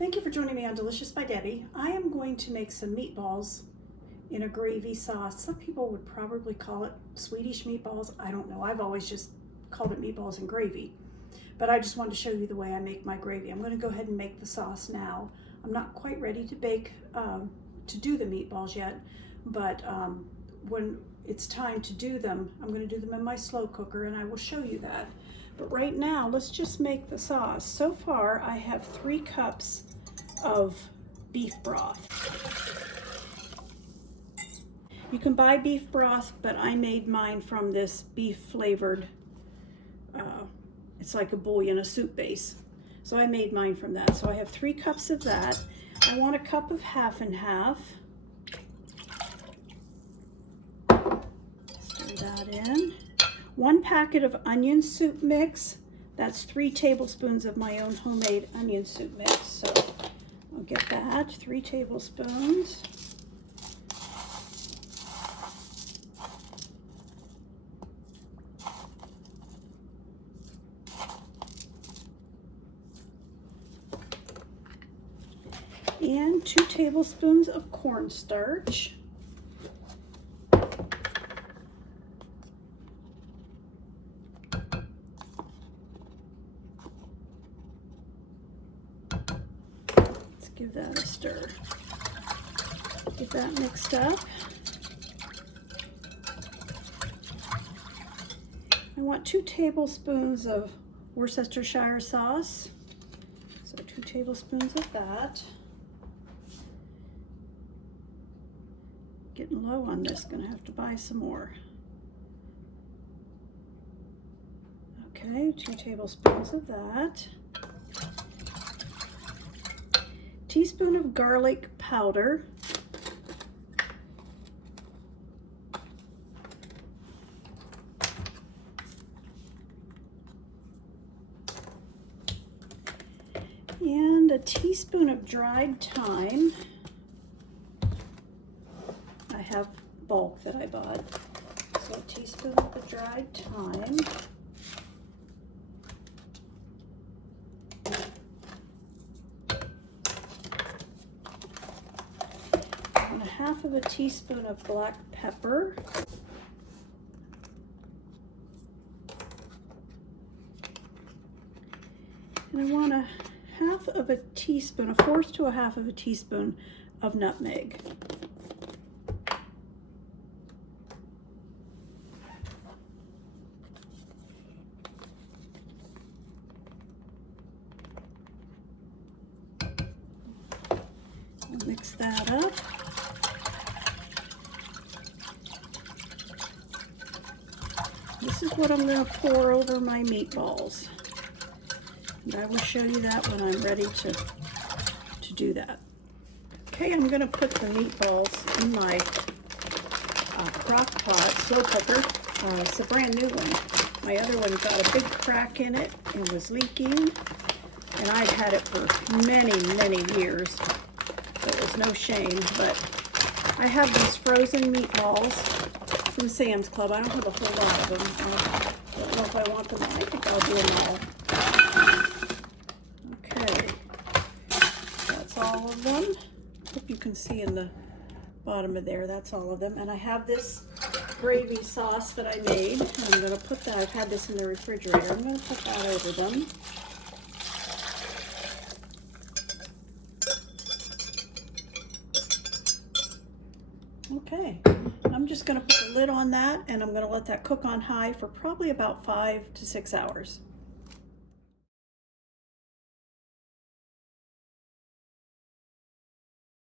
Thank you for joining me on Delicious by Debbie. I am going to make some meatballs in a gravy sauce. Some people would probably call it Swedish meatballs. I don't know. I've always just called it meatballs and gravy. But I just wanted to show you the way I make my gravy. I'm going to go ahead and make the sauce now. I'm not quite ready to bake, to do the meatballs yet, but when it's time to do them, I'm going to do them in my slow cooker and I will show you that. But right now, let's just make the sauce. So far, I have 3 cups of beef broth. You can buy beef broth, but I made mine from this beef flavored, it's like a bouillon, a soup base. So I made mine from that. So I have 3 cups of that. I want a cup of half and half. Stir that in. 1 packet of onion soup mix. That's 3 tablespoons of my own homemade onion soup mix. So I'll get that, 3 tablespoons. And 2 tablespoons of cornstarch. Let's give that a stir. Get that mixed up. I want 2 tablespoons of Worcestershire sauce. So 2 tablespoons of that. Getting low on this, gonna have to buy some more. Okay, 2 tablespoons of that. Teaspoon of garlic powder. And a teaspoon of dried thyme. I have bulk that I bought. So a teaspoon of the dried thyme. And 1/2 of a teaspoon of black pepper. And I want 1/2 of a teaspoon, 1/4 to 1/2 of a teaspoon of nutmeg. Mix that up. This is what I'm going to pour over my meatballs. And I will show you that when I'm ready to do that. Okay, I'm going to put the meatballs in my crock pot, slow cooker. It's a brand new one. My other one got a big crack in it and was leaking. And I've had it for many, many years. So it was no shame, but I have these frozen meatballs from Sam's Club. I don't have a whole lot of them. I don't know if I want them all. I think I'll do them all. Okay, that's all of them. Hope you can see in the bottom of there, that's all of them. And I have this gravy sauce that I made. And I'm going to put that, I've had this in the refrigerator. I'm going to put that over them. Okay, I'm just going to put the lid on that and I'm going to let that cook on high for probably about 5 to 6 hours.